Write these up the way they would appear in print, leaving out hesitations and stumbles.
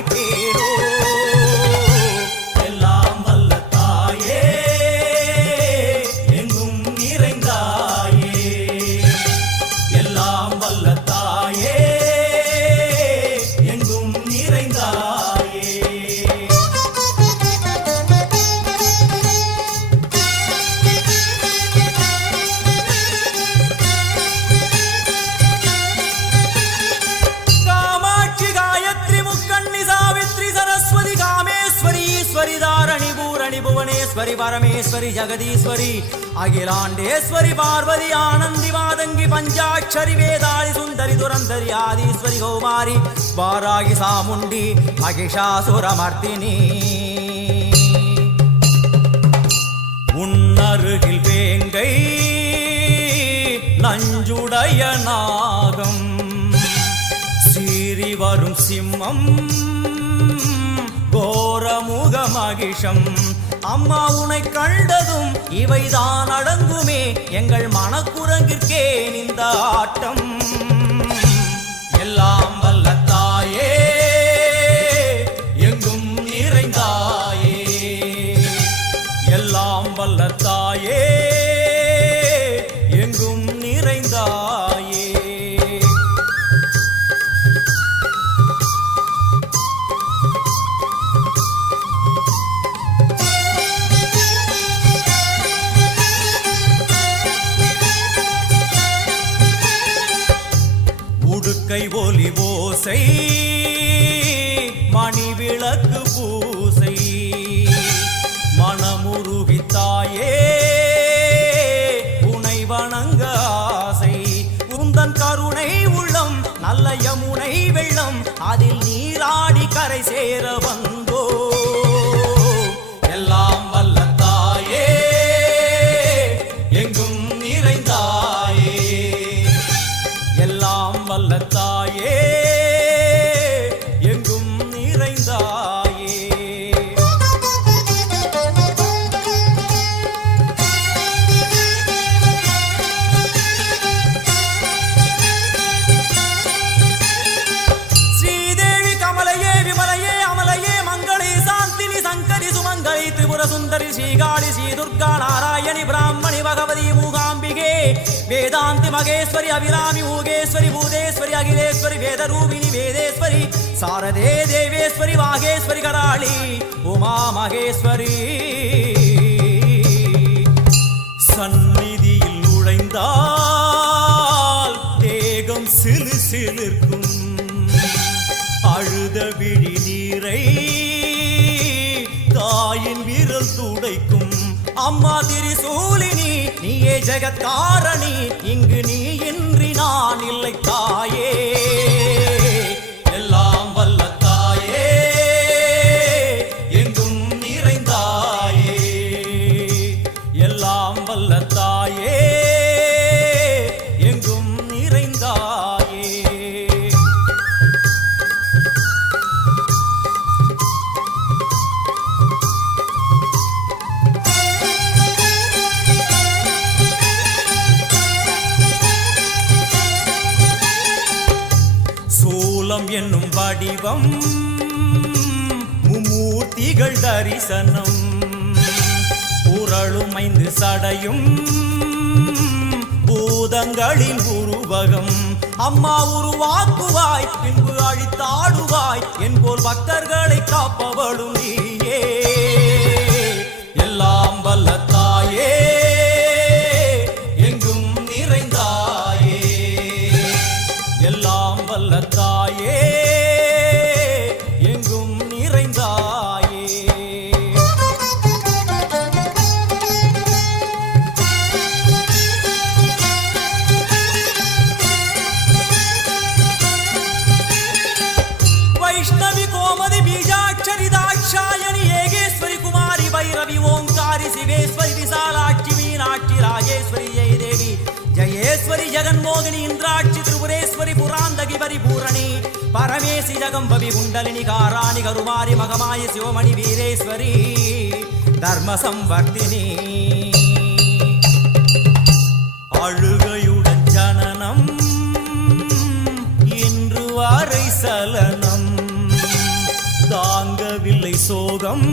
அழைப்பேனோ. எல்லாம் வல்ல தாயே எங்கும் நிறைந்தாயே, எல்லாம் வல்ல தாயே எங்கும் நிறைந்தாயே. भुवनेश्वरी परमेश्वरी जगदीश्वरी अखिलांडेश्वरी पार्वती आनंदी मादंगी पंचाक्षरी वेदाली सुंदरी दुरंधरी आदिश्वरी कौमारी वारागी सामुंडी महिषासुरमर्दिनी उन्नरुगिल वेंगै नंजुडय नागम सीरी वरुम सिम्मम கோரமுக மகிஷம் அம்மா உனை கண்டதும் இவைதான் அடங்குமே எங்கள் மனக்குரங்கிற்கே இந்த ஆட்டம். எல்லாம் வல்ல தாயே எங்கும் நிறைந்தாயே, எல்லாம் வல்ல தாயே எங்கும் நிறைந்தாயே. கை ஒலி ஓசை மணி விளக்கு பூசை மனமுருகித்தாயே உனை வணங்க ஆசை. உந்தன் கருணை உள்ளம் நல்ல யமுனை வெள்ளம் அதில் நீராடி கரை சேர வந்தோ. எல்லாம் வல்ல தாயே எங்கும் நிறைந்தாயே, எல்லாம் வல்ல தாயே எங்கும் நிறைந்தாயே. ஸ்ரீதேவி கமலையே விமலையே அமலையே மங்களே சாந்தினி சங்கரி சுமங்கலி திரிபுர சுந்தரி ஸ்ரீகாளி ஸ்ரீ துர்கா நாராயணி பிராமணி பகவதி மூகாம்பிகே வேதாந்தி மகேஸ்வரி அபிராமி மூகேஸ்வரி பூதேஸ்வரி அகிலேஸ்வரி வேதரூபிணி வேதேஸ்வரி சாரதே தேவேஸ்வரி வாகேஸ்வரி கராளி உமா மகேஸ்வரி. சந்நிதியில் நுழைந்தால் தேகம் சிலு சிலிர்க்கும், அழுத விழி நீரை தாயின் விரல் துடைக்கும். அம்மா திரிசூலினி நீயே ஜெகத்காரணி, இங்கு நீ இன்றி நான் இல்லை தாயே. எல்லாம் வல்ல தாயே எங்கும் நிறைந்தாயே, எல்லாம் வல்ல தாயே எங்கும் நிறைந்தாயே. சூலம் என்னும் வடிவம் மும்மூர்த்திகள் தரிசனம், உரளும் 5 சடையும் பூதங்களின் உருவகம். அம்மா உருவாக்குவாய் பின்பு அழித்தாடுவாய் என்போல் பக்தர்களை காப்பவளும் நீயே. எல்லாம் வல்ல தாயே எங்கும் நிறைந்தாயே, எல்லாம் வல்ல தாயே எங்கும் நிறைந்தாயே. வைஷ்ணவி கோமதி பீஜாட்சரி தாட்சாயணி ஏகேஸ்வரி குமாரி பைரவி ஓங்காரி சிவேஸ்வரி விசாலாட்சி மீனாட்சி ராஜேஸ்வரி ஜெயதேவி ஜயேஸ்வரி ஜெகன்மோகினி இந்திராட்சி திரிபுரேஸ்வரி புராந்தகி பரிபூரணி பரமேசி ஜகம்பவி குண்டலினி காராணி கருமாரி மகமாயி சிவமணி வீரேஸ்வரி தர்ம சம்வர்த்தினி. அழுகையுடன் ஜனனம் இன்று வரை சலனம், சோகம்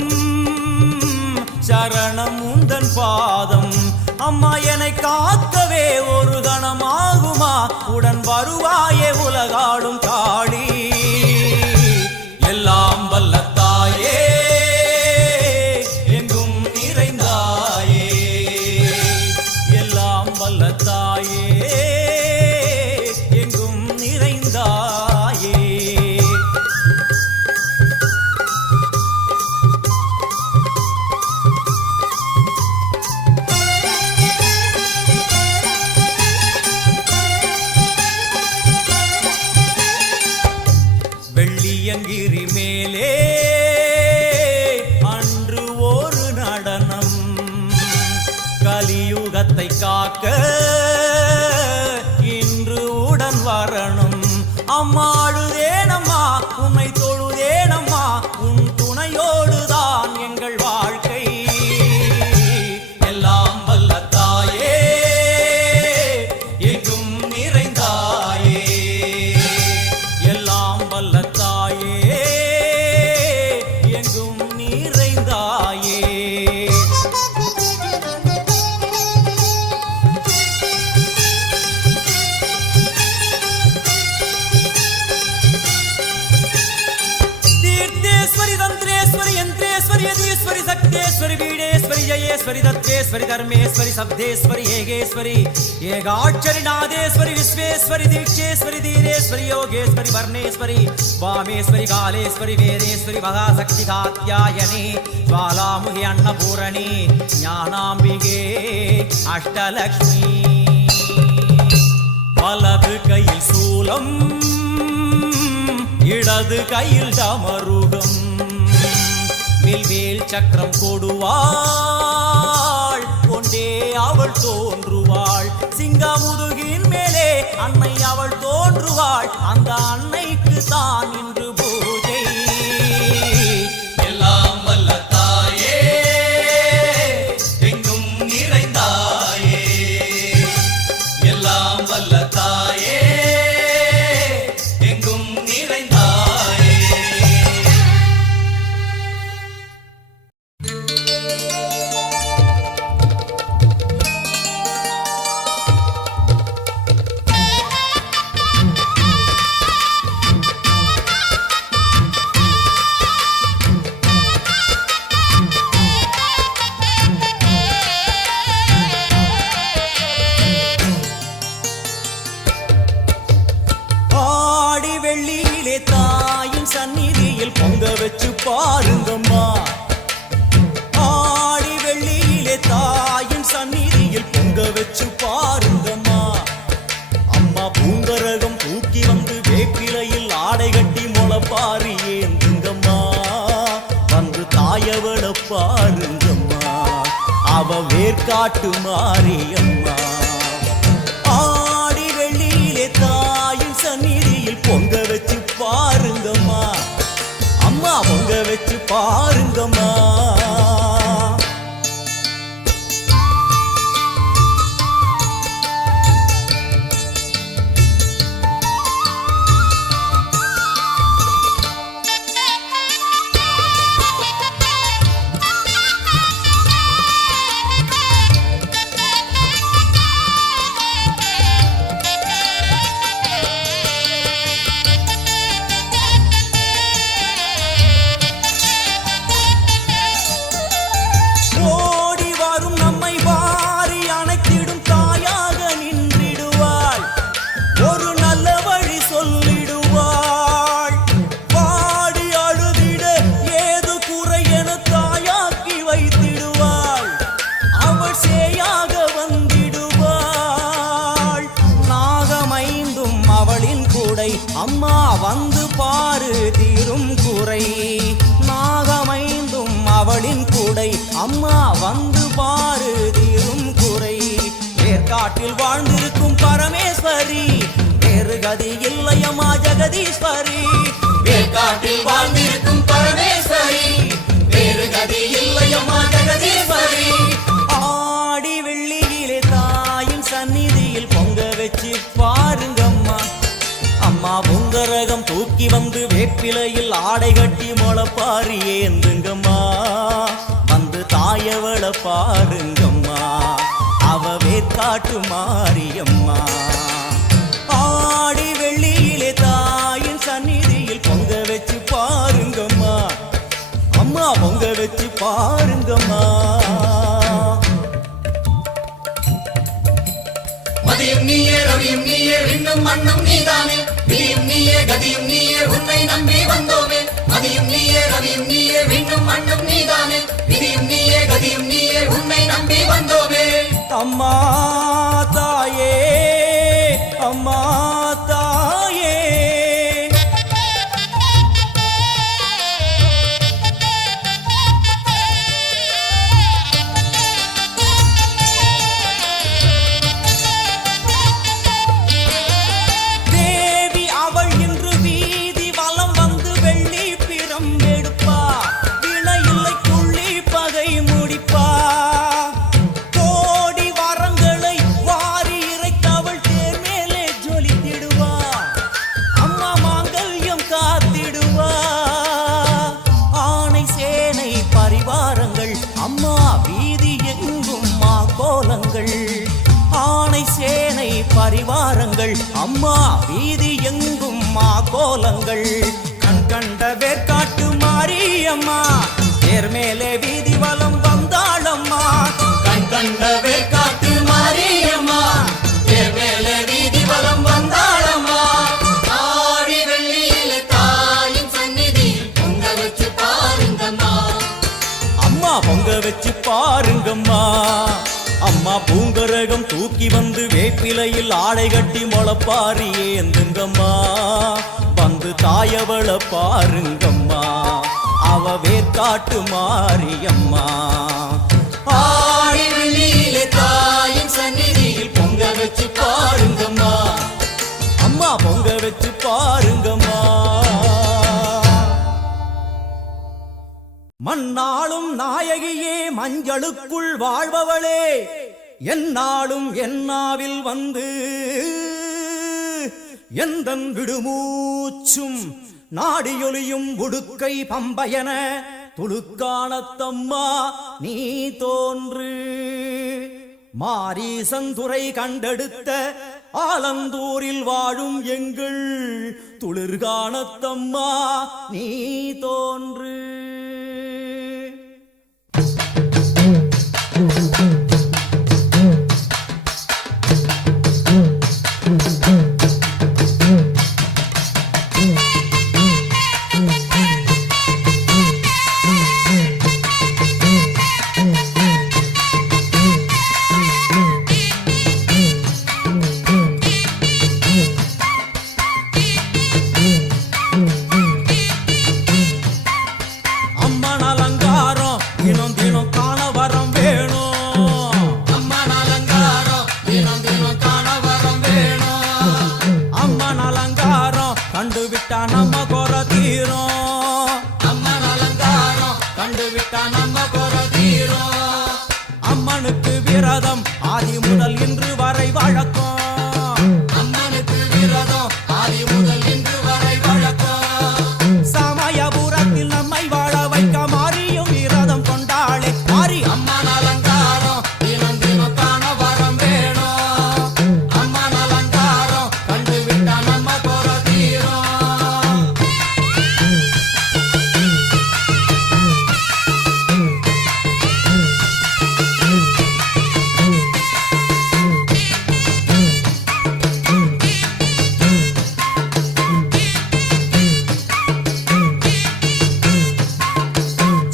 சரணம் உந்தன் பாதம் அம்மா என்னை காக்கவே ஒரு கணமாகுமா உடன் வருவாயே உலகாடும் காளி எல்லாம் வல்ல தாயே எங்கும் நிறைந்தாயே எல்லாம் வல்ல தாயே எங்கும் நிறைந்தாயே வெள்ளியங்கிரி மேலே அன்று ஒரு நடனம் கலியுகத்தை காக்க இன்று உடன் வரணும் அம்மாடுதேனம்மா உன்னை தொழுதேனம்மா உன் துணையோடுதான் எங்கள் வாழ்க்கை எல்லாம் வல்ல தாயே எங்கும் நிறைந்தாயே எல்லாம் வல்ல தாயே எங்கும் நிறைந்தாயே तीर्थेश्वरी तंत्रेश्वरी यंत्रेश्वरी यदीश्वरी शक्तेश्वरी वीडेश्वरी जयेश्वरी दत्तेश्वरी धर्मेश्वरी शब्देश्वरी येगेश्वरी येगाक्षरी नादेश्वरी विश्वेश्वरी दीक्षेश्वरी धीरेश्वरी योगेश्वरी वर्णेश्वरी वामेश्वरी कालेश्वरी वेदेश्वरी महाशक्ति कात्यायनी ज्वालामुखी अन्नपूरणी ज्ञानाम्बिके अष्टलक्ष्मी வலது கையில் சூலம் இடது கையில் டமருகம் வில்வேல் சக்கரம் கொடுவாள் கொண்டே அவள் தோன்றுவாள் சிங்கமுதுகின் மேலே அன்னை அவள் தோன்றுவாள் அந்த அன்னைக்கு தான் இன்று பூஜை எல்லாம் வல்ல தாயே எங்கும் நிறைந்தாயே எல்லாம் வல்ல தாயே எங்கும் நிறைந்தாயே ஆடி வெள்ளியிலே தாயின் சந்நிதியில் பொங்க வச்சு பாருங்கம்மா ஆடி வெள்ளியிலே தாயின் சந்நிதியில் பொங்க வச்சு பாருங்கம்மா அம்மா பூங்கரகம் தூக்கி வந்து வேப்பிலையில் ஆடை கட்டி முளைப்பாரி ஏந்துங்கம்மா வந்து தாயவள பாருங்கம்மா அவ வேர்காட்டு மாரியம்மா ஆடி வெள்ளியிலே தாயின் சந்நிதியில் பொங்க வச்சு பாருங்கம்மா அம்மா பொங்க வச்சு பாருங்கம்மா ஓடி வரும் நம்மை வாரி அணைத்திடும் தாயாக நின்றிடுவாள் ஒரு நல்ல வழி சொல்லிடுவாள் பாடி அழுதிட ஏது குறை என தாயாக்கி வைத்திடுவாள் அவள் சேயாக வந்திடுவாள் நாகமைந்தும் அவளின் கூடை அம்மா வந்து பாரு தீரும் குறை நாகமைந்தும் அவளின் கூடை அம்மா வந்து பாரு தீரும் குறை வேர்காட்டில் வாழ்ந்திருக்கும் பரமேஸ்வரி வேறு கதி இல்லையம்மா ஜெகதீஸ்வரி வேர்காட்டில் வாழ்ந்திருக்கும் பரமேஸ்வரி வேறு கதி இல்லையம்மா ஜெகதீஸ்வரி ஆடி வெள்ளியிலே தாயின் சந்நிதியில் பொங்க வச்சு பாருங்கம்மா அம்மா பொங்கரகம் தூக்கி வந்து வேப்பிலையில் ஆடை கட்டி முளப்பாரி ஏந்துங்கம்மா வந்து தாயவள பாருங்கம்மா அவ வேற்காட்டு மாரியம்மா ஆடி வெள்ளியிலே தாயின் சந்நிதியில் பொங்க வச்சு பாருங்கம்மா அம்மா பொங்க வச்சு பாருங்கம்மா மதியும் நீயே ரவியும் நீயே விண்ணும் மண்ணும் நீதானே விதியும் நீயே கதியும் நீயே உன்னை நம்பி வந்தோமே மதியும் நீயே ரவியும் நீயே விண்ணும் மண்ணும் நீதானே விதியும் நீயே கதியும் நீயே உன்னை நம்பி வந்தோமே அம்மா தாயே அம்மா தாயே தேவி அவள் இன்று வீதி வலம் வந்து வெள்ளி பிறம் எடுப்பா வினை இல்லை புள்ளி பகை முடிப்பா கோடி வரங்களை வாரி இறைத்தவள் தேர் மேலே ஜொலித்திடுவா அம்மா மாங்கல்யம் காத்திடுவா ஆணை சேனை பரிவாரங்கள் அம்மா வீதி எங்கும் மா கோலங்கள் ஆணை சேனை பரிவாரங்கள் அம்மா வீதி எங்கும் மா கோலங்கள் கண் கண்ட வேற்காட்டு மாரியம்மா தேர் மேலே வீதி வலம் வந்தாளம்மா கண் கண்ட வேற்காட்டு மாரியம்மா தேர் மேலே வீதி வலம் வந்தாளம்மா ஆடி வெள்ளியிலே தாயின் சந்நிதி பொங்க வச்சு பாருங்கம்மா அம்மா பொங்க வச்சு பாருங்கம்மா அம்மா பூங்கரகம் தூக்கி வந்து வேப்பிலையில் ஆடை கட்டி முளப்பாரி ஏந்துங்கம்மா வந்து தாயவள பாருங்கம்மா அவ வேற்காட்டு மாரியம்மா ஆடி வெள்ளியிலே தாயின் சந்நிதியில் பொங்க வச்சு பாருங்கம்மா அம்மா பொங்க வச்சு பாருங்கம்மா மண்ணாளும் நாயகியே மஞ்சளுக்குள் வாழ்பவளே என்னாலும் என்னாவில் வந்து எந்தன் விடுமூச்சும் நாடியொலியும் உடுக்கை பம்பயன துளுக்கானத்தம்மா நீ தோன்று மாரீசந்துரை கண்டெடுத்த ஆலந்தூரில் வாழும் எங்கள் துளிர்கானத்தம்மா நீ தோன்று கண்டுவிட்டா நம்ம குற தீரும் அம்மன் அலங்காரம் கண்டுவிட்டா நம்ம குற தீரும் அம்மனுக்கு விரதம் ஆதி முதல் இன்று வரை வழக்கம் அம்மனுக்கு விரதம் ஆதி முதல் இன்று வரை வழக்கம் சமயபுரத்தில் நம்மை வாழ வைக்க மாறியும் விரதம் கொண்டாளே மாறி அம்மன் அலங்காரம் தினம் தினம் காண வரம் வேணும் அம்மன் அலங்காரம் கண்டுவிட்டா நம்ம குற தீரும்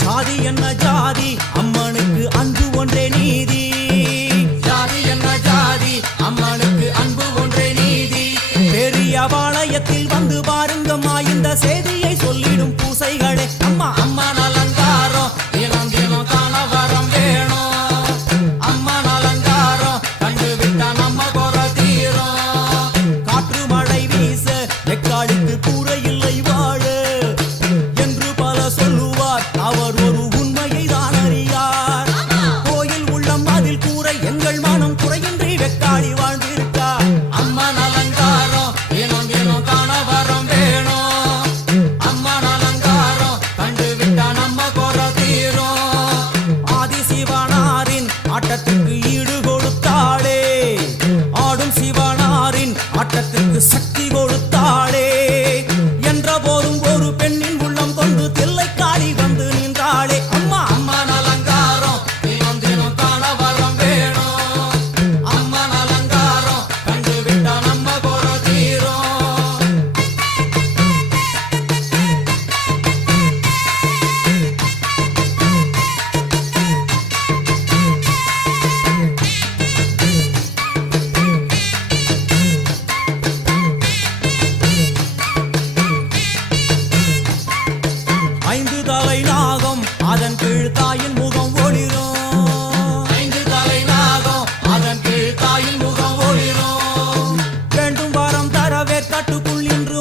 ஜாதி என்ன ஜாதி அம்மனுக்கு அன்பு ஒன்றே நீதி ஜாதி என்ன ஜாதி அம்மனுக்கு அன்பு ஒன்றே நீதி பெரிய பாளையத்தில் வந்து பாருங்கம்மா இந்த செய்தியை சொல்லிடும் பூசைகளே அம்மா அம்மன் அலங்காரம் தினம் தினம் காண வரம் வேணும் அம்மன் அலங்காரம் கண்டுவிட்டா நம்ம குற தீரும் காற்று மழை வீச வெக்காளிக்கு கூரை இல்லை வாழ என்று பல சொல்லுவார் அவர் ஒரு உண்மையை தான் அறியார் கோயில் உள்ளம் அதில் கூரை எங்கள் மனம் குறையின்றி வெக்காளி வாழ்ந்திருக்கார் அம்மன் அலங்காரம் தினம் தினம் காண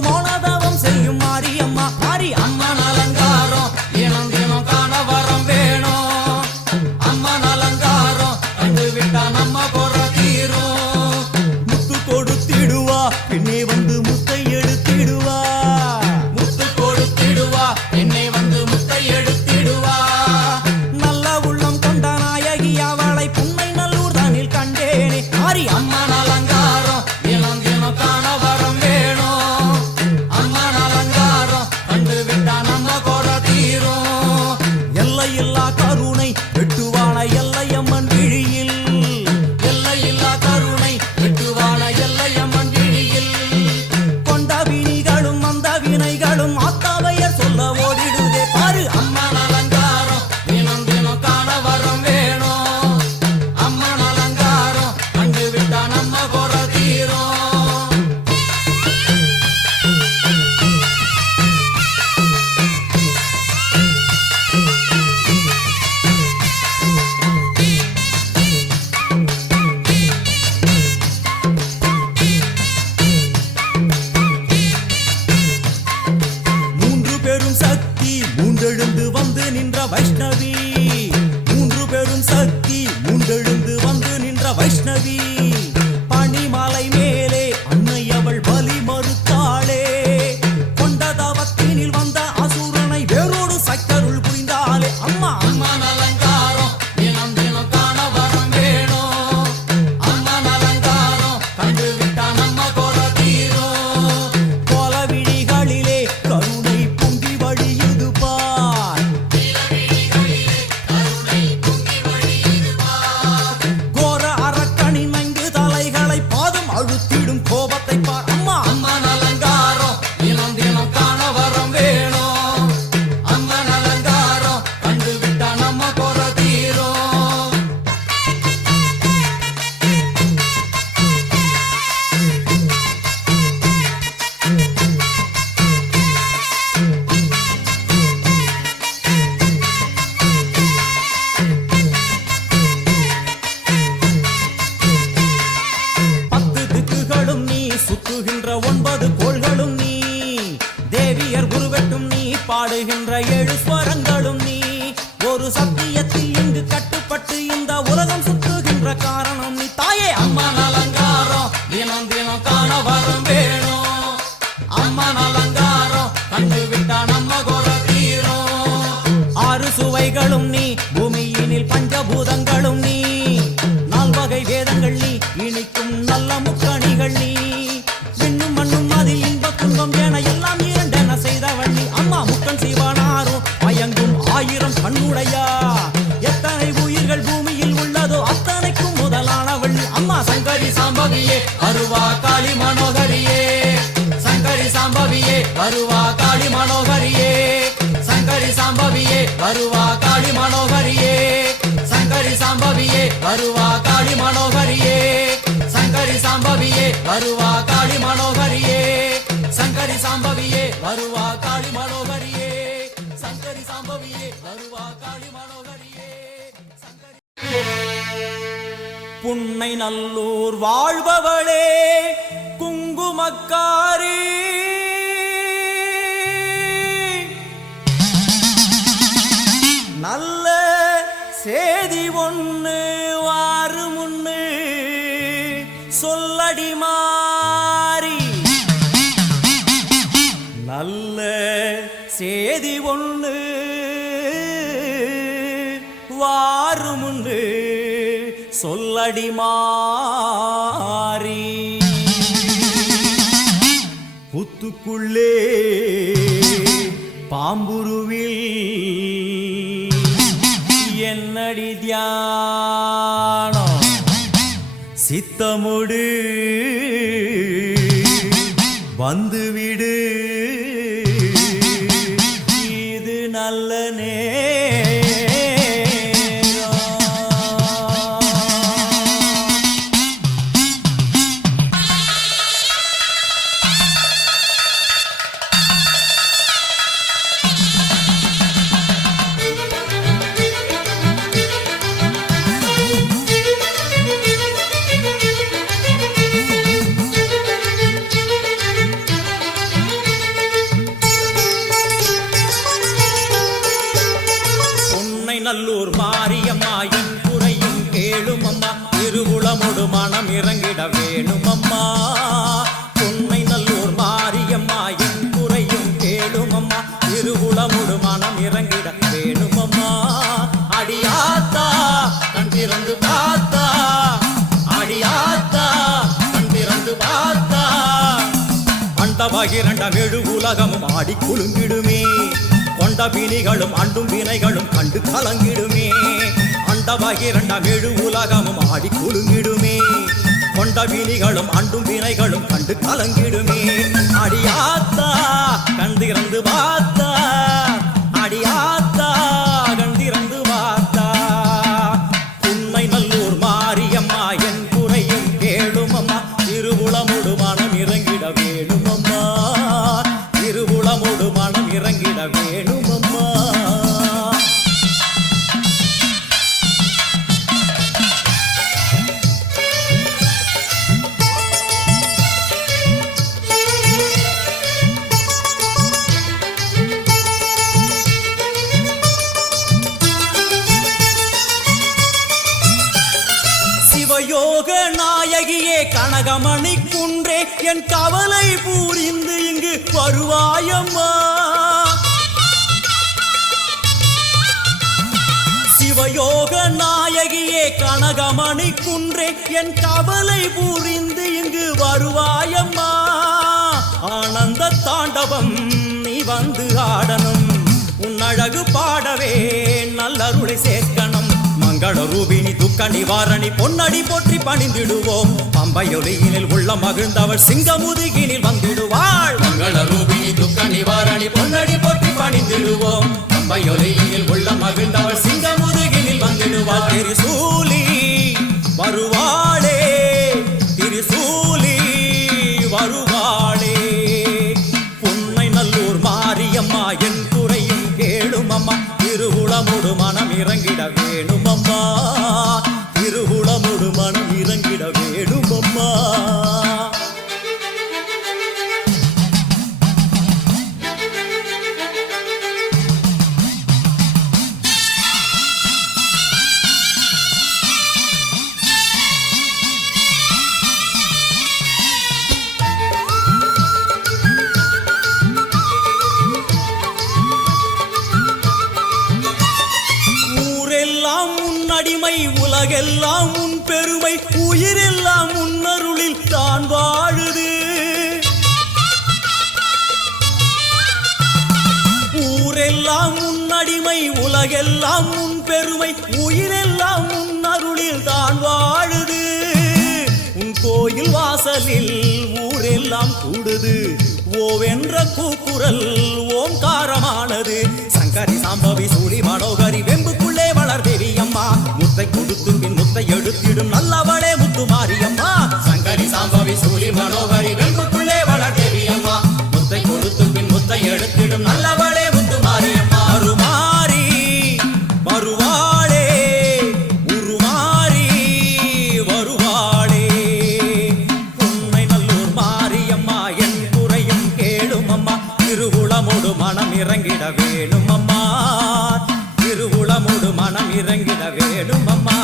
மோனதவம் செய்யும் மாரியம்மா மாரி அம்மன் அலங்காரம் தினம் தினம் காண வரம் வேணும். அம்மன் அலங்காரம் கண்டு விட்டா நம்ம போற தீரும். முத்து கொடுத்திடுவா பின்னே வந்து முத்தை எடுத்திடுவா. முத்து கொடுத்திடுவா என்னை வந்து முத்தை எடுத்திடுவா. நல்ல உள்ளம் கொண்ட நாயகி அவளை புன்னை நல்லூர் தானில் கண்டேனே மாரி அம்மன் அலங்காரம் தினம் தினம் காண வரம் வேணும். அம்மன் அலங்காரம் கண்டு விட்டா நம்ம கோர தீரும். எல்லையில்லா கருணை வெட்டுவான எல்லையம்மன் விழியில். எல்லையில்லா கருணை வெட்டுவான எல்லையம்மன் விழியில். கொண்ட வினிகளும் அந்த வினைகளும் ஆத்தாவையர் சொல்ல ஓடிடுதே பாரு அம்மன் அலங்காரம் தினம் தினம் காண வரம் வேணும். அம்மன் அலங்காரம் கண்டு விட்டா நம்ம கோர தீரும். மூன்று பெரும் சக்தி மூன்றெழுந்து வந்து நின்ற வைஷ்ணவி. மூன்று பெரும் சக்தி மூன்றெழுந்து வந்து நின்ற வைஷ்ணவி. பனிமலை மேலே அன்னை அவள் பலி மறுத்தாளே. கொண்ட தவத்தினில் வந்த அசுரனை வேரோடு சக்கருள் புரிந்தாளே அம்மா அம்மன் அலங்காரம் தினம் தினம் காண வரம் வேணும். அம்மன் அலங்காரம் கண்டு விட்டா நம்ம கோர தீரும். கோல விழிகளிலே கருணை பொங்கி வழியுது பார். கோர அரக்கனின் 5 தலைகளை பாதம் அழுத்திடும் கோபத்தை பார் அம்மா அம்மன் அலங்காரம் தினம் தினம் காண வரம் வேணும். அம்மன் அலங்காரம் கண்டு விட்டா நம்ம கோர தீரும். பத்து திக்குகளும் நீ சுத்துகின்ற 9 கோள்களும் நீ. தேவியர் உருவெட்டும் நீ பாடுகின்ற 7 ஸ்வரங்களும் நீ. ஒரு சத்தியத்தில் இங்கு கட்டுப்பட்டு இந்த உலகம் சுத்துகின்ற காரணம் நீ தாயே அம்மன் அலங்காரம் தினம் தினம் காண வரம் வேணும். அம்மன் அலங்காரம் கண்டு விட்டா நம்ம கோர தீரும். 6 சுவைகளும் நீ பூமியினில் பஞ்சபூதங்களும் நீ. 4 வகை வேதங்கள் நீ இனிக்கும் நல்ல முக்கணிகள் நீ. விண்ணும் மண்ணும் அதில் இன்ப துன்பம் என எல்லாம் இரண்டென செய்தவள் நீ அம்மா முக்கன் சிவனாரும் மயங்கும் 1000 கண்ணுடையா. எத்தனை உயிர்கள் பூமியில் உள்ளதோ அத்தனைக்கும் முதலானவள் நீ அம்மா சங்கரி சாம்பவியே அருவா காளி மனோகரியே. சங்கரி சாம்பவியே அருவா காளி மனோகரியே. சங்கரி சாம்பவியே அருவா காளி மனோகரியே. சங்கரி சாம்பவியே அருவா காளி மனோகரியே. சங்கரி சாம்பவியே அருவா காளி மனோகரியே. சங்கரி சாம்பவியே அருவா காளி மனோகரியே. சங்கரி சாம்பவியே அருவா காளி மனோகரியே. புன்னை நல்லூர் வாழ்பவளே குங்குமக்காரி. நல்ல சேதி ஒண்ணு வாரு முன்னு சொல்லடி மாறி. நல்ல சேதி ஒண்ணு வாரு முன்னு சொல்லடி மாறி. புத்துக்குள்ளே பாம்புருவில் என்னடி தியானம் சித்தமுடு வந்துவிடு. இது நல்ல நேரம். நல்லூர் மாரியம்மா என் குறையும் கேளும் அம்மா திருவுளமொடு மனம் இறங்கிட வேணும் அம்மா பொன்னை நல்லூர் மாரியம்மா என் குறையும் கேளும் அம்மா திருவுளமொடு மனம் இறங்கிட வேணும் அம்மா அடியாத்தா கண் திறந்து பார்த்தா அடியாத்தா கண் திறந்து பார்த்தா அண்டபகிரண்ட வெடு உலகமும் ஆடி குலுங்கிடுமே கொண்ட வினிகளும் அண்டும் வினைகளும் கண்டு கலங்கிடுமே அண்டபகிரண்ட வெடு உலகமும் ஆடி குலுங்கிடுமே கொண்ட வினிகளும் அண்டும் வினைகளும் கண்டு கலங்கிடுமே அடியாத்தா கண் திறந்து பார்த்தா அடியாத்தா கண் திறந்து பார்த்தா உண்மை நல்லூர் மாரியம்மா என் குறையும் கேளும் அம்மா திருவுளமொடு மனம் இறங்கிட வேணும் அம்மா திருவுளமொடு மனம் இறங்கிட வேணும் அம்மா சிவயோக நாயகியே கனகமணி குன்றே என் கவலை பூரிந்து இங்கு வருவாயம்மா சிவயோக நாயகியே கனகமணி குன்றே என் கவலை பூரிந்து இங்கு வருவாயம்மா ஆனந்த தாண்டவம் நீ வந்து ஆடணும் உன் அழகு பாடவே நல்லருளை சேர்க்கணும் மங்கள ரூபினி துக்க நிவாரணி பொன்னடி போற்றி பணிந்திடுவோம் பம்பையொலியினில் உள்ள மகிழ்ந்தவள் சிங்கமுதுகினில் வந்திடுவாள் மங்கள ரூபினி துக்க நிவாரணி பொன்னடி போற்றி பணிந்திடுவோம் பம்பையொலியினில் உள்ள மகிழ்ந்தவள் சிங்கமுதுகினில் வந்திடுவாள் திரிசூலி வருவாளே திரிசூலி வருவாளே பொன்னை நல்லூர் மாரியம்மா என் குறையும் கேளும் அம்மா திருவுளமொடு மனம் இறங்கிட வேணும் அம்மா திருவுளமொடு மனம் இறங்கிட வேணும் அம்மா அடிமை உலகெல்லாம் உன் பெருமை உயிரெல்லாம் உன்னருளில் தான் வாழுது ஊரெல்லாம் உன்னடிமை உலகெல்லாம் உன் பெருமை உயிரெல்லாம் உன்னருளில் தான் வாழுது உன் கோயில் வாசலில் ஊரெல்லாம் கூடுது ஓவென்ற கூக்குரல் ஓம்காரமானது சங்கரி சாம்பவி சூழி மனோகரி வெம்புக்குள்ளே வளர் தேவியம்மா முத்தை கொடுத்து பின் முத்தை எடுத்திடும் நல்லவளே முத்து மாரியம்மா சங்கரி சாம்பவி சூழி மனோகரி வெம்புக்குள்ளே வளர் தேவியம்மா முத்தை கொடுத்து பின் முத்தை எடுத்திடும் நல்லவளே முத்து மாரியம்மா அருமாரி வருவாளே உருமாறி வருவாளே உன்னை நல்லூர் மாரியம்மா என் குறையும் கேளும் அம்மா திருவுளமொடு மனம் இறங்கிட வேணும் அம்மா திருவுளமொடு மனம் இறங்கிட வேணும் அம்மா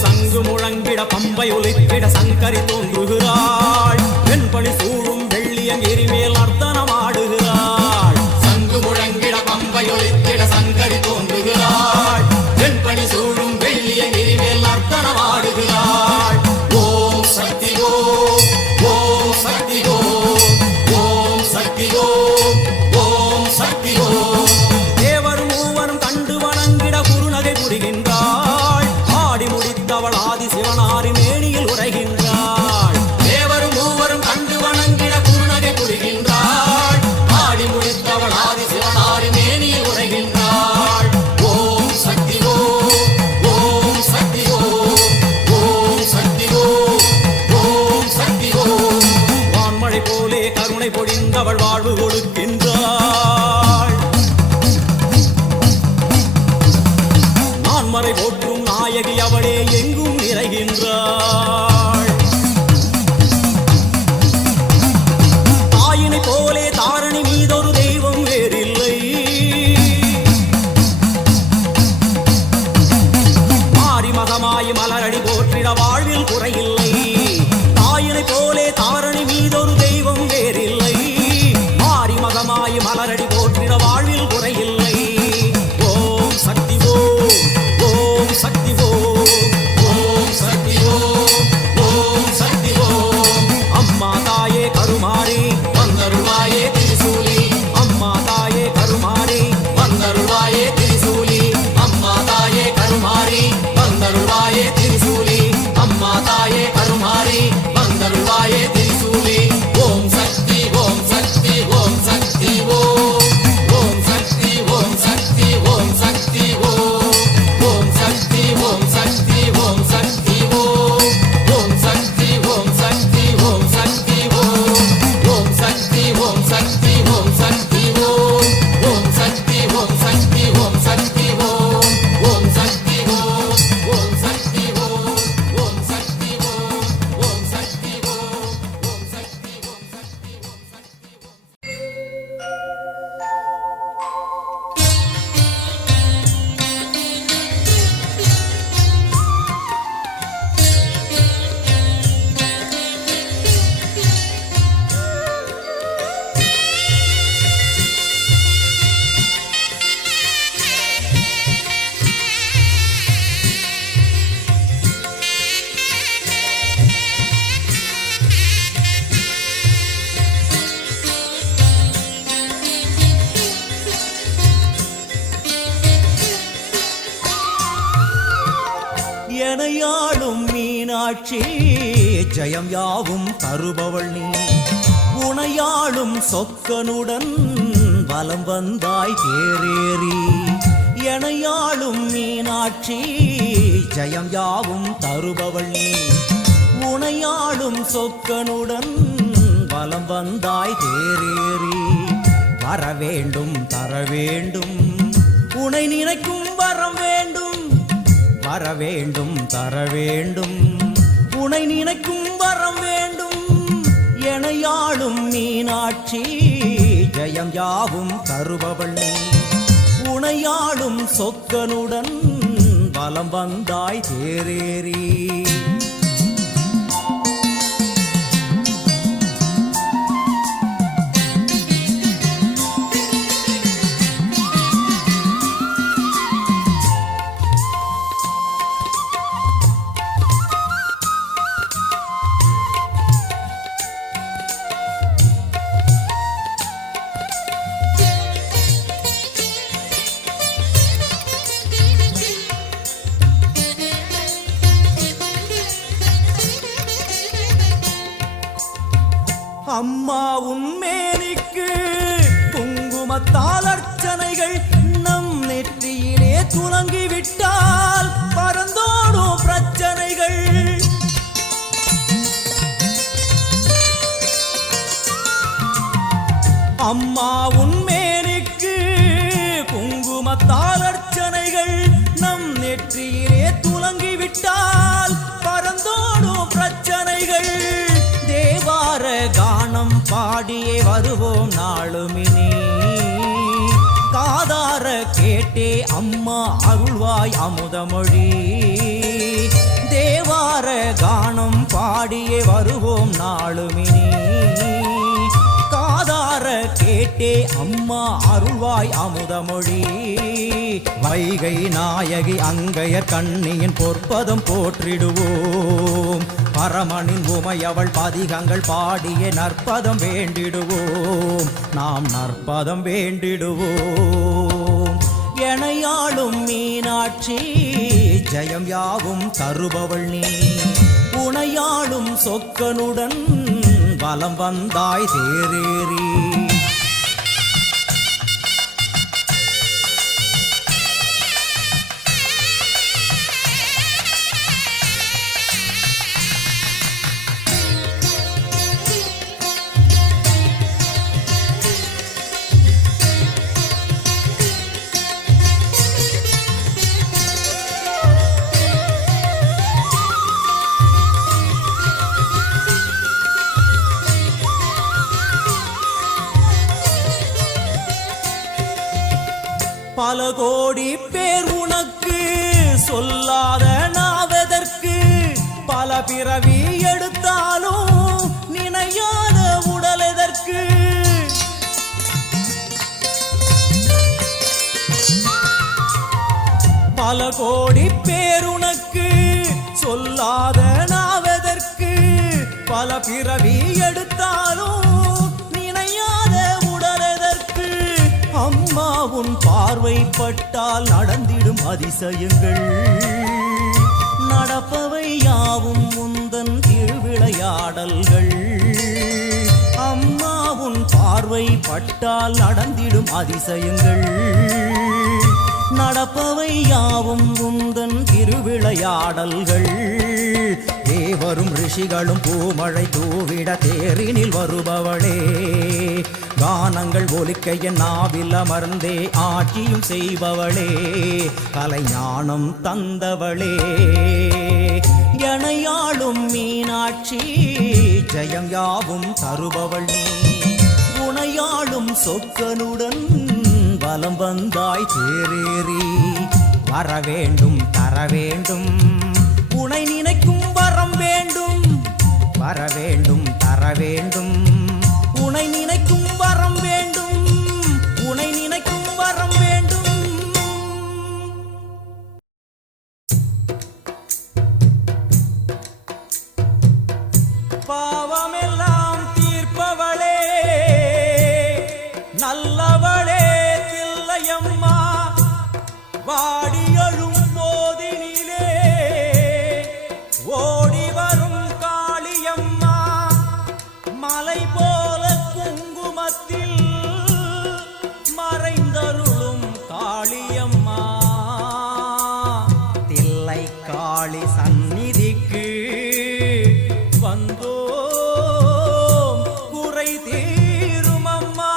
சங்கு முழங்கிட பம்பை ஒலித்திட சங்கரி தோன்றுகிறாள் வெண்பணி சூழும் வெள்ளியங்கிரி மேல் அர்த்தனமாடுகிறாள் சங்கு முழங்கிட பம்பை ஒலித்திட சங்கரி தோன்றுகிறாள் வெண்பணி சூழும் வெள்ளியங்கிரி மேல் அர்த்தனமாடுகிறாள் ஓம் சக்தி ஓம் ஓம் சக்தி ஓம் ஓம் சக்தி ஓம் ஓம் சக்தி ஓம் தேவரும் மூவரும் கண்டு வணங்கிட குறுநகை புரிகின்றாள் ஆடி முடித்தவள் ஆதி சிவனாரி மேனியில் உரைகின்றாள் தேவரும் மூவரும் கண்டு வணங்கிட குறுநகை புரிகின்றாள் ஆடி முடித்தவள் ஆதி சிவனாரி மேனியில் உரைகின்றாள் ஓம் சக்தி ஓம் சக்தி ஓம் சக்தி ஓம் சக்தி ஓம் வான்மழை போலே கருணை பொழிந்தவள் வாழ்வு கொடுக்கின்றாள் எனையாளும் மீனாட்சி ஜெயம் யாவும் தருபவள் நீ உனையாளும் சொக்கனுடன் வலம் வந்தாய் தேரேறி எனையாளும் மீனாட்சி ஜெயம் யாவும் தருபவள் நீ உனையாளும் சொக்கனுடன் வலம் வந்தாய் தேரேறி வரவேண்டும் தரவேண்டும் உனை நினைக்கும் வரம் வேண்டும் வரவேண்டும் தரவேண்டும் உனை நினைக்கும் வரம் வேண்டும் எனையாளும் மீனாட்சி ஜெயம் யாவும் தருபவள் நீ உனையாளும் சொக்கனுடன் வலம் வந்தாய் தேரேறி அம்மா உன்மேனிக்கு குங்குமத்தால் அர்ச்சனைகள் நம் நெற்றியிலே துலங்கிவிட்டால் பறந்தோடும் பிரச்சனைகள் அம்மா உன்மேனிக்கு குங்குமத்தால் அர்ச்சனைகள் நம் நெற்றியிலே துலங்கிவிட்டால் பறந்தோடும் பிரச்சனைகள் தேவார கானம் பாடியே வருவோம் நாளுமினே காதார கேட்டே அம்மா அருள்வாய் அமுதமொழி தேவார கானம் பாடியே வருவோம் நாளுமினே காதார கேட்டே அம்மா அருள்வாய் அமுதமொழி வைகை நாயகி அங்கைய கண்ணியின் பொற்பதம் போற்றிடுவோம் பரமனின் உமையவள் பதிகங்கள் பாடிய நற்பதம் வேண்டிடுவோம் நாம் நற்பதம் வேண்டிடுவோம் எனையாளும் மீனாட்சி ஜெயம் யாவும் தருபவள் நீ உனையாளும் சொக்கனுடன் வலம் வந்தாய் தேரேறி பல கோடி பேர் உனக்கு சொல்லாத நாவதற்கு பல பிறவி எடுத்தாலும் நினையாத உடல் எதற்கு பல கோடி பேர் உனக்கு சொல்லாத நாவதற்கு பல பிறவி எடுத்தாலும் அம்மா உன் பார்வைப்பட்டால் நடந்திடும் அதிசயங்கள் நடப்பவை யாவும் முந்தன் திருவிளையாடல்கள் அம்மா உன் பார்வைப்பட்டால் நடந்திடும் அதிசயங்கள் நடப்பவை யாவும் முந்தன் திருவிளையாடல்கள் தேவரும் ரிஷிகளும் பூமழை தூவிட தேரினில் வருபவளே கானங்கள் ஒலிக்க என் நாவில் அமர்ந்தே ஆட்சியும் செய்பவளே கலைஞானம் தந்தவளே எனையாளும் மீனாட்சி ஜெயம் யாவும் தருபவள் நீ உனையாளும் சொக்கனுடன் வலம் வந்தாய் தேரேறி வரவேண்டும் தரவேண்டும் உனை நினைக்கும் வரம் வேண்டும் வரவேண்டும் தரவேண்டும் உனை நினைக்கும் வரம் வேண்டும் உனை நினைக்கும் வரம் வேண்டும் பாவமெல்லாம் தீர்ப்பவளே நல்லவளே தில்லையம்மா வாடியழும் போதினிலே மலை போல குங்குமத்தில் மறைந்தருளும் காளியம்மா தில்லை காளி சந்நிதிக்கு வந்தோம் குறை தீரும் அம்மா.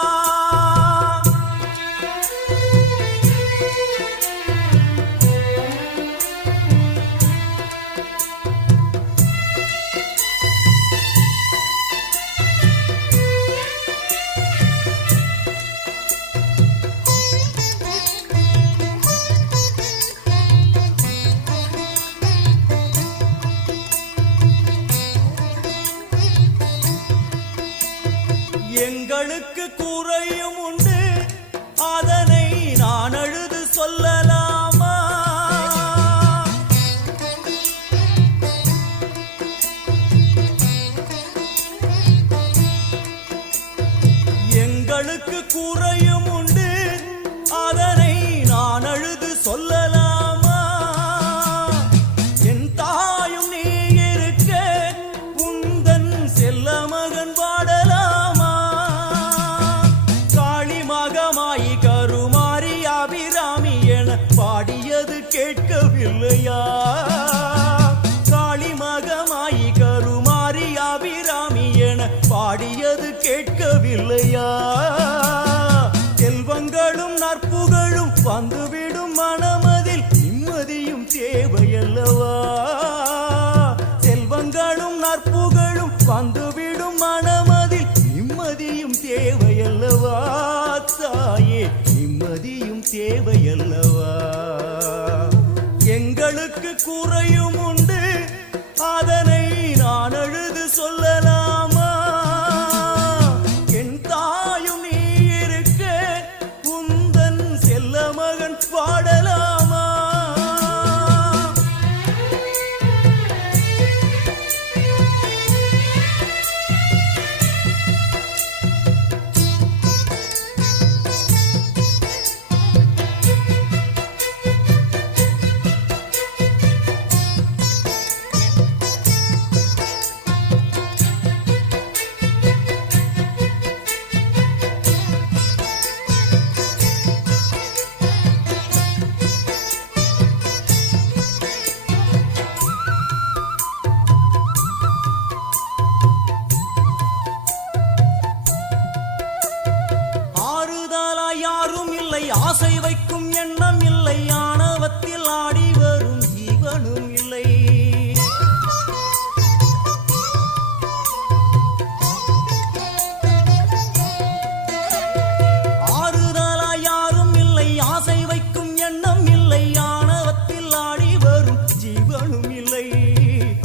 எங்களுக்கு குறையும் உண்டு, அதனை நான் அழுது சொல்லலாமா? எங்களுக்கு குறையும் உண்டு, அதனை நான் அழுது சொல்லலாமா? என் தாயும் நீ இருக்க உந்தன் செல்ல மகன் வாடலாமா? காளிமகமாயி கருமாரி அபிராமி என பாடியது கேட்கவில்லையா? காளிமகமாயி கருமாரி அபிராமி என பாடியது கேட்கவில்லையா? செல்வங்களும் நற்புகழும் வந்துவிடும் மனமதில் நிம்மதியும் தேவையல்லவா? செல்வங்களும் நற்புகழும் வந்துவிடும் மனமதில் நிம்மதியும் தேவையல்லவா? தாயே நிம்மதியும் தேவையல்லவா? எங்களுக்கு குறையும் உண்டு, அதனை நான் அழுது சொல்லலாமா? என் தாயும் நீ இருக்க உந்தன் செல்ல மகன் பாடலாமா? யாரும் இல்லை, ஆசை வைக்கும் எண்ணம் இல்லை, ஆணவத்தில் ஆடி வரும் ஜீவனும் இல்லை. ஆறுதலா யாரும் இல்லை, ஆசை வைக்கும் எண்ணம் இல்லை, ஆணவத்தில் ஆடி வரும் ஜீவனும் இல்லை.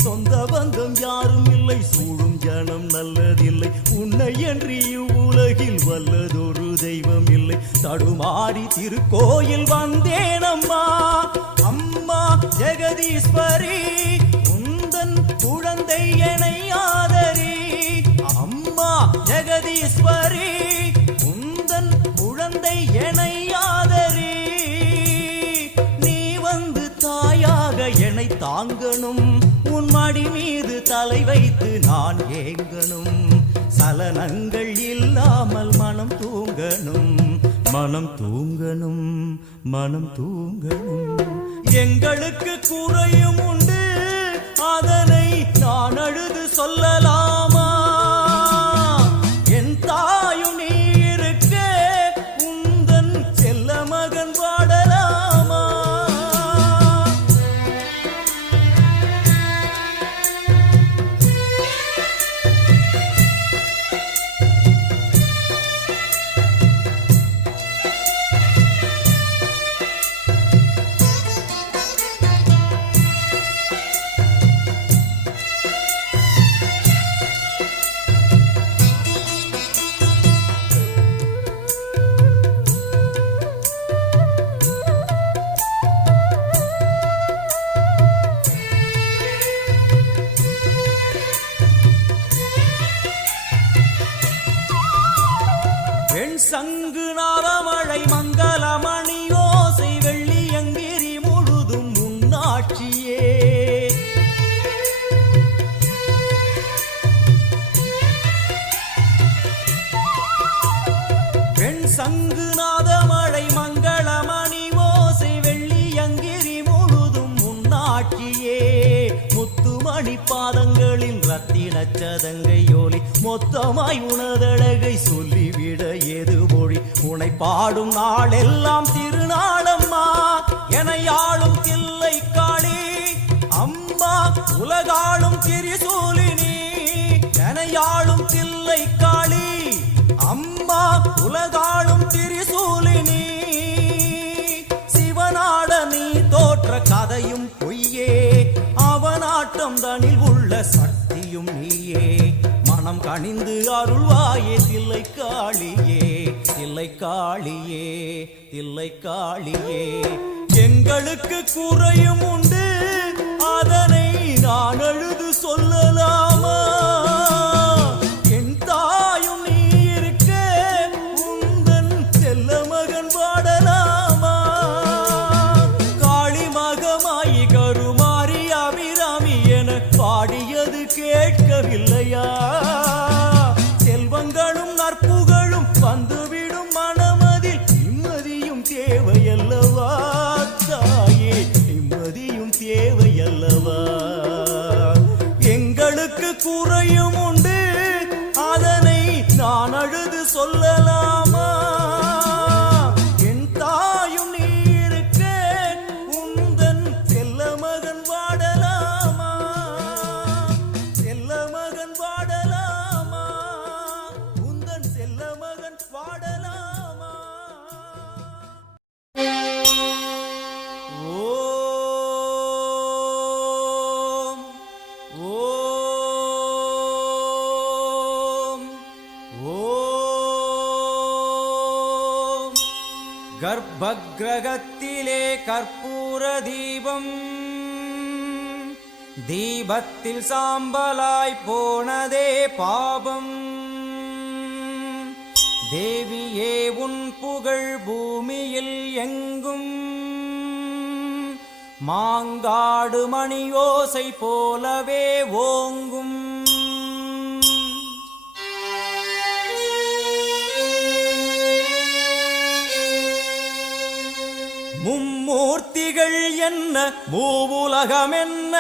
சொந்த பந்தம் யாரும் இல்லை, சூழும் ஜனம் நல்லதில்லை, உன்னை என்று இவ்வுலகில் வல்லதொரு தெய்வம் இல்லை. தடுமாறி திருக்கோயில் வந்தேன் அம்மா, அம்மா ஜெகதீஸ்வரி உந்தன் குழந்தை என்னை ஆதரி. அம்மா ஜெகதீஸ்வரி உந்தன் குழந்தை என்னை ஆதரி. நீ வந்து தாயாக என்னை தாங்கணும், உன் மடி மீது தலை வைத்து நான் ஏங்கணும். சலனங்கள் இல்லாமல் மனம் தூங்கணும், மனம் தூங்கணும், மனம் தூங்கணும். எங்களுக்கு குறையும் உண்டு, அதனை நான் அழுது சொல்லலாமா? என் தாயும் நீ இருக்க உந்தன் செல்ல மகன் வாடலாமா? சங்கு நாதமழை மங்களமணி ஓசை வெள்ளியங்கிரி முழுதும் உன்னாட்சியே. சங்குநாத மழை மங்களமணி ஓசை வெள்ளியங்கிரி முழுதும் முன்னாட்சியே முத்துமணி பாதங்களின் ரத்தின சதங்கையோலி மொத்தமாய் உணதழகை சொல்லிவிட எது மொழி உனை பாடும் நாளெல்லாம் திருநாளம்மா எனையாளும் தில்லை காளி அம்மா உலகாளும் திரிசூலினி எனையாளும் தில்லை காளி அம்மா உலகாளும் திரிசூலினி சிவனாட நீ தோற்ற கதையும் பொய்யே அவனாட்டம் தனில் உள்ள சக்தியும் நீயே மனம் கனிந்து அருள்வாயே தில்லை காளியே தில்லை காளியே தில்லை காளியே எங்களுக்கு குறையும் உண்டு அதனை நான் அழுது சொல்லலாமா என் தாயும் நீ இருக்க உந்தன் செல்ல மகன் பாடலாமா காளி மகமாயி கருமாரி அபிராமி என பாடியது கேட்கவில்லையா செல்வங்களும் நற்புகழும் வந்துவிடும் மனமதில் நிம்மதியும் தேவையல்லவா தாயே நிம்மதியும் தேவையல்லவா எங்களுக்கு குறையும் உண்டு அதனை நான் அழுது சொல்லலாமா என் தாயும் நீ இருக்க உந்தன் செல்ல மகன் வாடலாமா செல்ல மகன் வாடலாமா உந்தன் செல்ல மகன் வாடலாமா ஓம் ஓம் ஓம் கர்ப்பகிரகத்திலே கற்பூர தீபம் தீபத்தில் சாம்பலாய் போனதே பாபம் தேவியே உன் புகழ் பூமியில் எங்கும் மாங்காடு மணியோசை போலவே ஓங்கும் மும்மூர்த்திகள் என்ன மூவுலகம் என்ன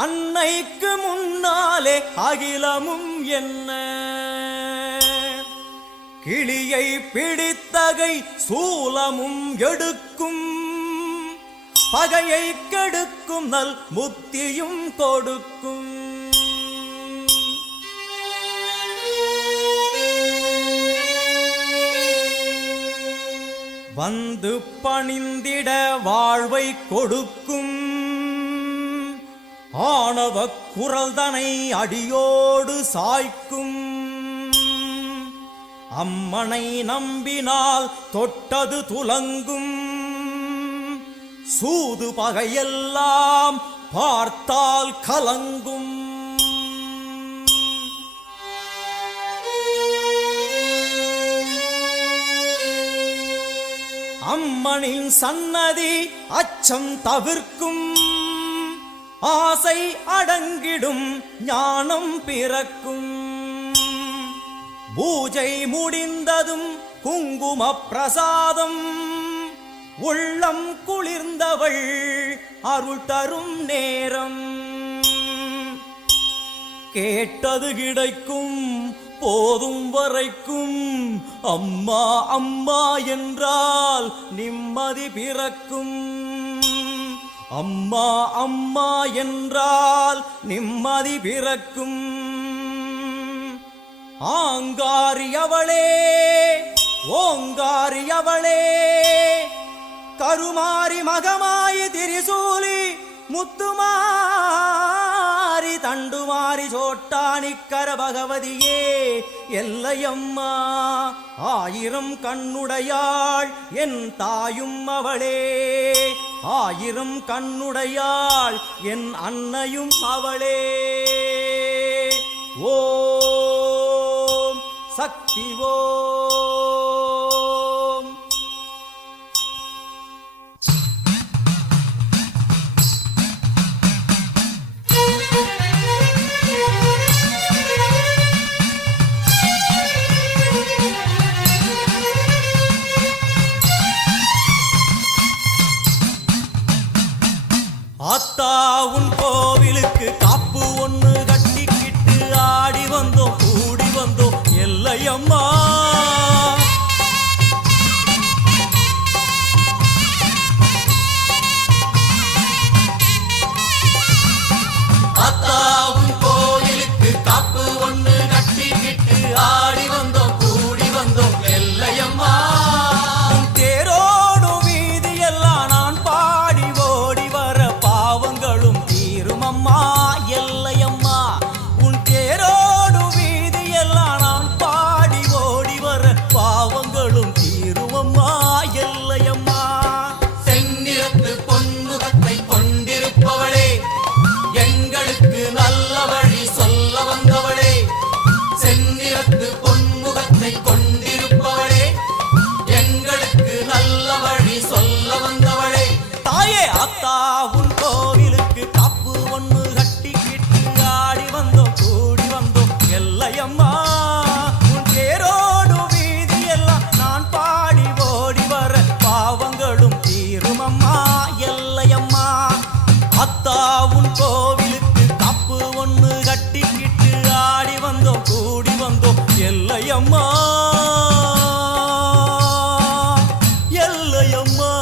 அன்னைக்கு முன்னாலே அகிலமும் என்ன கிளியை பிடித்தகை சூலமும் எடுக்கும் பகையை கெடுக்கும் நல் முக்தியும் கொடுக்கும் வந்து பணிந்திட வாழ்வை கொடுக்கும் ஆணவ குரல்தனை அடியோடு சாய்க்கும் அம்மனை நம்பினால் தொட்டது துலங்கும் சூது பகையெல்லாம் பார்த்தால் கலங்கும் அம்மனின் சன்னதி அச்சம் தவிர்க்கும் ஆசை அடங்கிடும் ஞானம் பிறக்கும் பூஜை முடிந்ததும் குங்கும பிரசாதம் உள்ளம் குளிர்ந்தவள் அருள் தரும் நேரம் கேட்டது கிடைக்கும் போதும் வரைக்கும் அம்மா அம்மா என்றால் நிம்மதி பிறக்கும் அம்மா அம்மா என்றால் நிம்மதி பிறக்கும் ஆங்காரியவளே ஓங்காரியவளே கருமாரி மகமாயி திரிசூலி முத்துமாரி தண்டுமாரி சோட்டானிக்கர பகவதியே எல்லையம்மா ஆயிரம் கண்ணுடையாள் என் தாயும் அவளே ஆயிரம் கண்ணுடையாள் என் அன்னையும் அவளே ஓம் சக்தி ஓம் கூடி வந்தோம் எல்லையம்மா. அத்தாவும் கோயிலுக்கு காப்பு ஒண்ணு கட்டிக்கிட்டு ஆடி வந்தோம் கூடி வந்தோம் எல்லையம்மா. தேரோடும் வீதியெல்லாம் நான் பாடி ஓடி வர பாவங்களும் தீருமம்மா எல்லையம்மா. உன் தேரோடும் வீதியெல்லாம் நான் பாடி ஓடி வர பாவங்களும் தீருமம்மா எல்லையம்மா. செந்நிறத்து பொன்முகத்தை கொண்டிருப்பவளே, எங்களுக்கு நல்ல வழி சொல்ல வந்தவளே. செந்நிறத்து பொன்முகத்தை கொண்டிருப்பவளே, எங்களுக்கு நல்ல வழி சொல்ல வந்தவளே. தாயே அத்தா உன் கோவிலுக்கு காப்பு ஒண்ணு கட்டிக்கிட்டு ஆடி வந்தோம் கூடி வந்தோம் எல்லையம்மா. உன் தேரோடும் வீதியெல்லாம் நான் பாடி ஓடி வர பாவங்களும் தீருமம்மா எல்லையம்மா. அத்தா உன் கோவிலுக்கு காப்பு ஒண்ணு கட்டிக்கிட்டு ஆடி வந்தோம் கூடி வந்தோம் எல்லையம்மா எல்லையம்மா.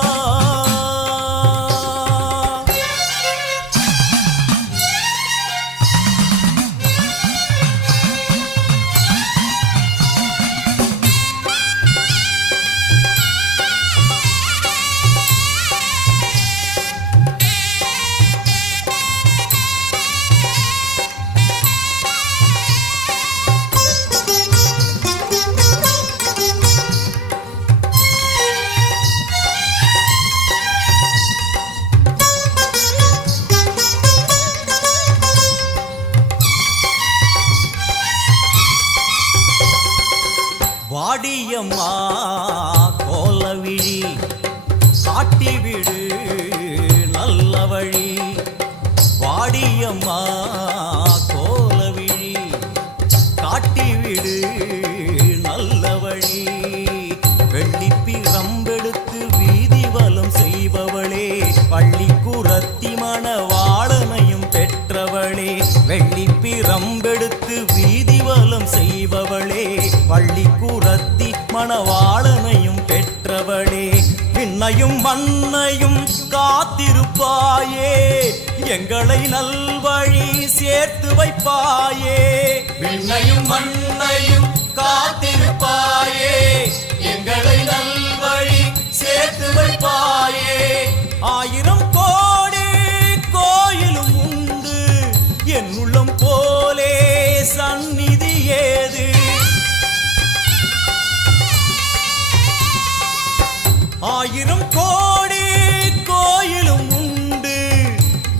வாடியம்மா கோலவிழி காட்டிவிடு நல்ல வழி. வாடியம்மா கோலவிழி காட்டிவிடு நல்ல வழி. வெள்ளிப்பிரம்பெடுத்து வீதி வலம் செய்பவளே, பள்ளிக்குரத்தி மணவாளனையும் பெற்றவளே. வெள்ளிப்பிரம்பெடுத்து வீதி வலம் செய்பவளே, பள்ளிக்குரத்தி மணவாளனையும் பெற்றவளே. விண்ணையும் மண்ணையும் காத்திருப்பாயே, எங்களை நல்வழி சேர்த்து வைப்பாயே. விண்ணையும் மண்ணையும் காத்திருப்பாயே, எங்களை நல்வழி சேர்த்து வைப்பாயே. ஆயிரம் கோடி கோயிலும் உண்டு, என் உள்ளம் போலே சந்நிதி ஏது. ஆயிரம் கோடி கோயிலும் உண்டு,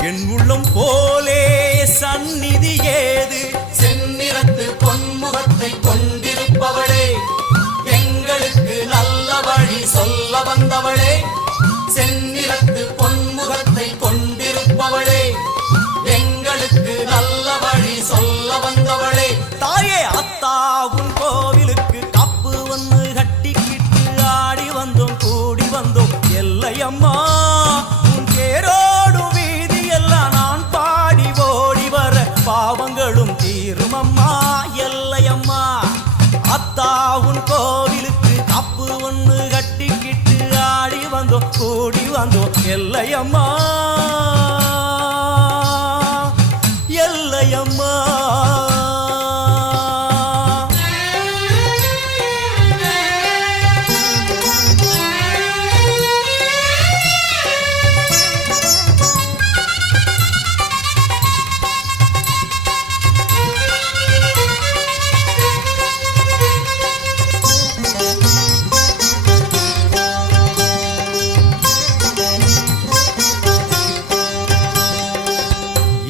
என் உள்ளம் போலே சந்நிதி ஏது. செந்நிறத்து பொன்முகத்தை கொண்டிருப்பவளே, எங்களுக்கு நல்ல வழி சொல்ல வந்தவளே. செந்நிறத்து பொன்முகத்தை கொண்டிருப்பவளே, எங்களுக்கு நல்ல வழி சொல்ல வந்தவளே. தாயே அத்தா உன் கோவிலுக்கு காப்பு ஒண்ணு கட்டிக்கிட்டு ஆடி வந்தோம் கூடி வந்தோம் எல்லையம்மா. உன் தேரோடும் வீதியெல்லாம் நான் பாடி ஓடி வர பாவங்களும் தீருமம்மா எல்லையம்மா. அத்தா உன் கோவிலுக்கு காப்பு ஒண்ணு கட்டிக்கிட்டு ஆடி வந்தோம் கூடி வந்தோம் எல்லையம்மா எல்லையம்மா.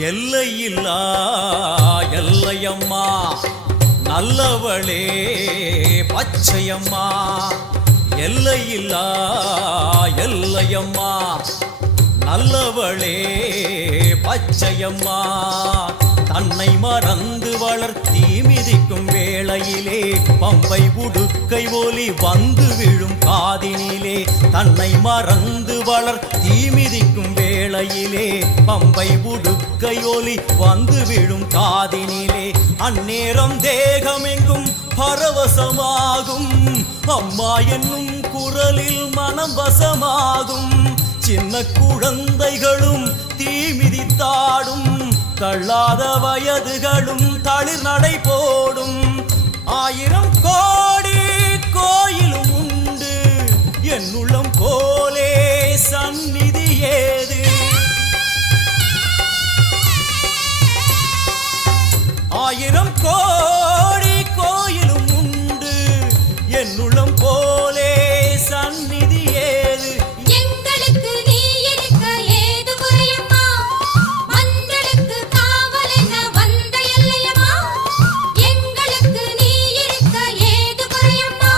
எல்லையில்லா எல்லையம்மா, நல்லவளே பச்சையம்மா. எல்லையில்லா எல்லையம்மா, நல்லவளே பச்சையம்மா. தன்னை மறந்து வளர்த்தி மிதிக்கும் வேளை வேளையிலே பம்பை உடுக்கை ஒலி வந்து விழும் காதினிலே தன்னை மறந்து வளர் தீமிதிக்கும் வேளையிலே பம்பை உடுக்கை ஒலி வந்து விழும் காதினிலே அந்நேரம் தேகமெங்கும் பரவசமாகும் அம்மா என்னும் குரலில் மனம் வசமாகும் சின்ன குழந்தைகளும் தீமிதித்தாடும் தள்ளாத வயதுகளும் தளிர் நடை போடும் 1000 கோடி கோயிலும் உண்டு என்னுள்ளம் போலே சந்நிதி ஏது 1000 கோடி கோயிலும் உண்டு என்னுள்ளம் போலே சந்நிதி ஏது எங்களுக்கு நீ இருக்க ஏது குறையம்மா மஞ்சளுக்கு காவல் என்ன வந்த எல்லையம்மா எங்களுக்கு நீ இருக்க ஏது குறையம்மா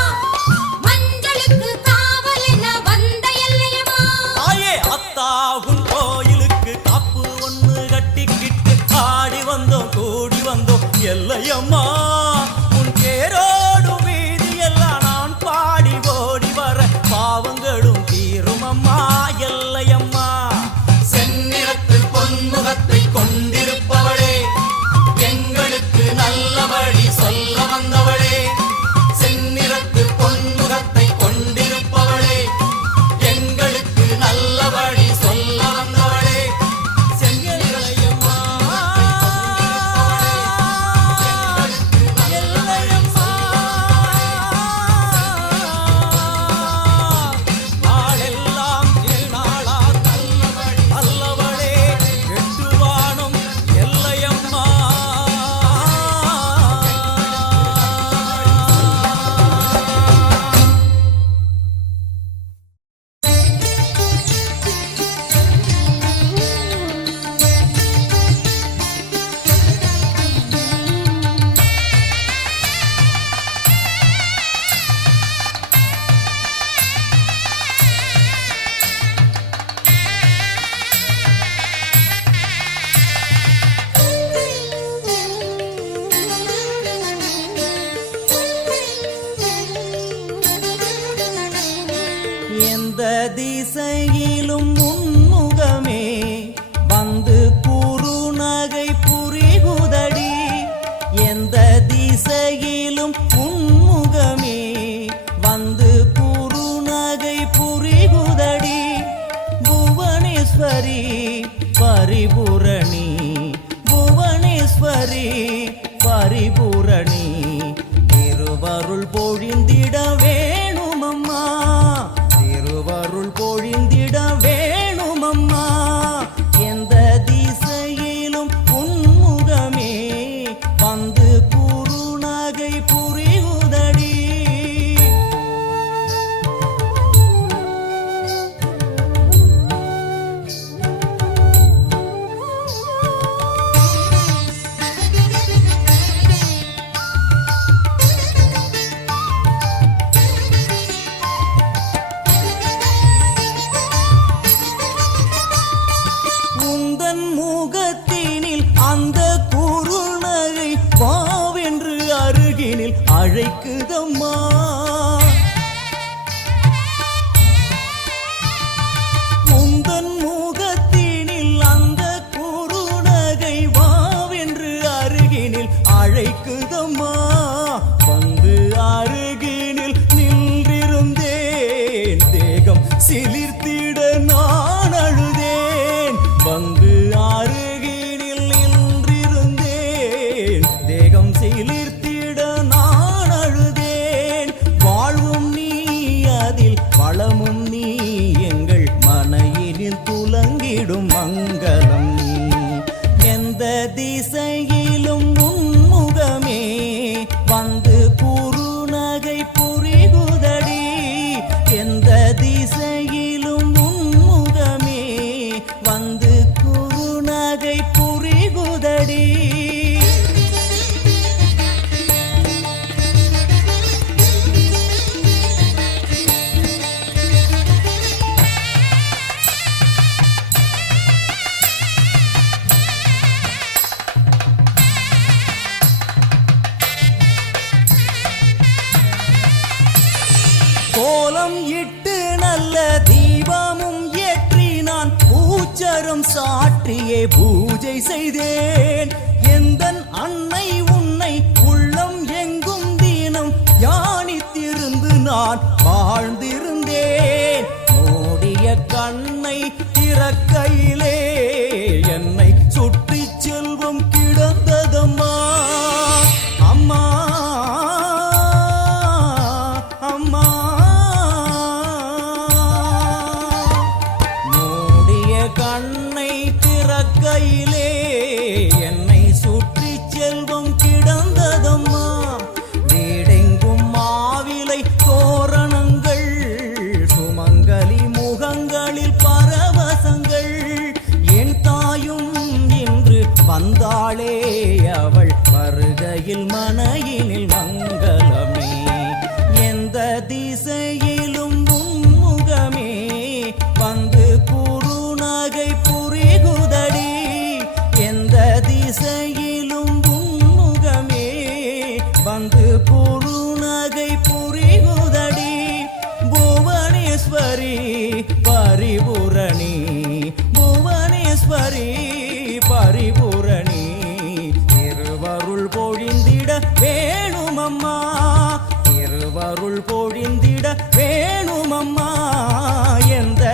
மஞ்சளுக்கு காவல் என்ன வந்த எல்லையம்மா ஆயே அத்தா உன் கோயிலுக்கு காப்பு ஒண்ணு கட்டிக்கிட்டு ஆடி வந்தோம் கூடி வந்தோம் எல்லையம்மா உன் பேரோடு வீதி எல்லாம் நான் பாடி ஓடி வர பாவங்களும் தீரும் அம்மா எல்லையம்மா செந்நிறத்து பொன்முகத்தை கொண்டிருப்பவளே எங்களுக்கு நல்ல வழி சொல்ல வந்தவளே செந்நிறத்து பொன்முகத்தை கொண்டிருப்பவளே எங்களுக்கு நல்ல வழி சொல்ல வந்தவளே செங்கலையம்மா எல்லையம்மா நாளெல்லாம் திருநாளா அல்லவளே எட்டுவானம் எல்லையம்மா எந்த திசையிலும் உன்முகமே வந்து குறுநகை புரிகுதடி எந்த திசையிலும் உன்முகமே வந்து குறுநகை புரிகுதடி புவனேஸ்வரி பரிபூரணி புவனேஸ்வரி பரிபூரணி திருவருள் பொழிந்திட வேணுமம்மா திருவருள் பொழிந்திட வேணுமம்மா எந்த திசையிலும் உன்முகமே வந்து குறுநகை புரியுதடி உந்தன் முகத்தினில் அந்த குறுநகை பாவென்று அருகினில் அழைக்குதம்மா உந்தன் முகத்தினில் அந்த குறுநகை வாவென்று அருகினில் அழைக்குதம்மா வந்து அருகினில் நின்றிருந்தேன் தேகம் சிலிர்த்திட நான் அழுதேன் வந்து அருகினில் நின்றிருந்தேன் தேகம் சிலிர்த்திட நான் அழுதேன் வாழ்வும் நீ அதில் வளமும் நீ எங்கள் மனையினில் துலங்கிடும் மங்களம் நீ எந்த திசையிலும் உன்முகமே வந்து குறுநகை புரிகுதடி எந்த திசையிலும் உன்முகமே வந்து குறுநகை புரிகுதடி இட்டு நல்ல தீபமும் ஏற்றி நான் பூச்சரம் சாற்றியே பூஜை செய்தேன். எந்தன் அன்னை உன்னை உள்ளம் எங்கும் தினம் தியானித்திருந்து நான் வாழ்ந்திருந்தேன். மூடிய கண்ணை திறக்கையிலே என்னை சுற்றி செல்வம் கிடந்ததம்மா. அம்மா அம்மா மூடிய கண்ணை திறக்கையிலே என்னை சுற்றி செல்வம் கிடந்ததம்மா. வீடெங்கும் மாவிலை தோரணங்கள், சுமங்கலி முகங்களில் பரவசங்கள். என் தாயும் இன்று வந்தாளே, அவள் வருகையில் மனையினில் மங்களமே. எந்த திசையிலும் உன்முகமே வந்து குறுநகை புரிகுதடி. எந்த திசையிலும் உன்முகமே வந்து குறுநகை புரிகுதடி. புவனேஸ்வரி பரிபூரணி, புவனேஸ்வரி பரிபூரணி, திருவருள் பொழிந்திட வேணுமம்மா, திருவருள் பொழிந்திட வேணுமம்மா. எந்த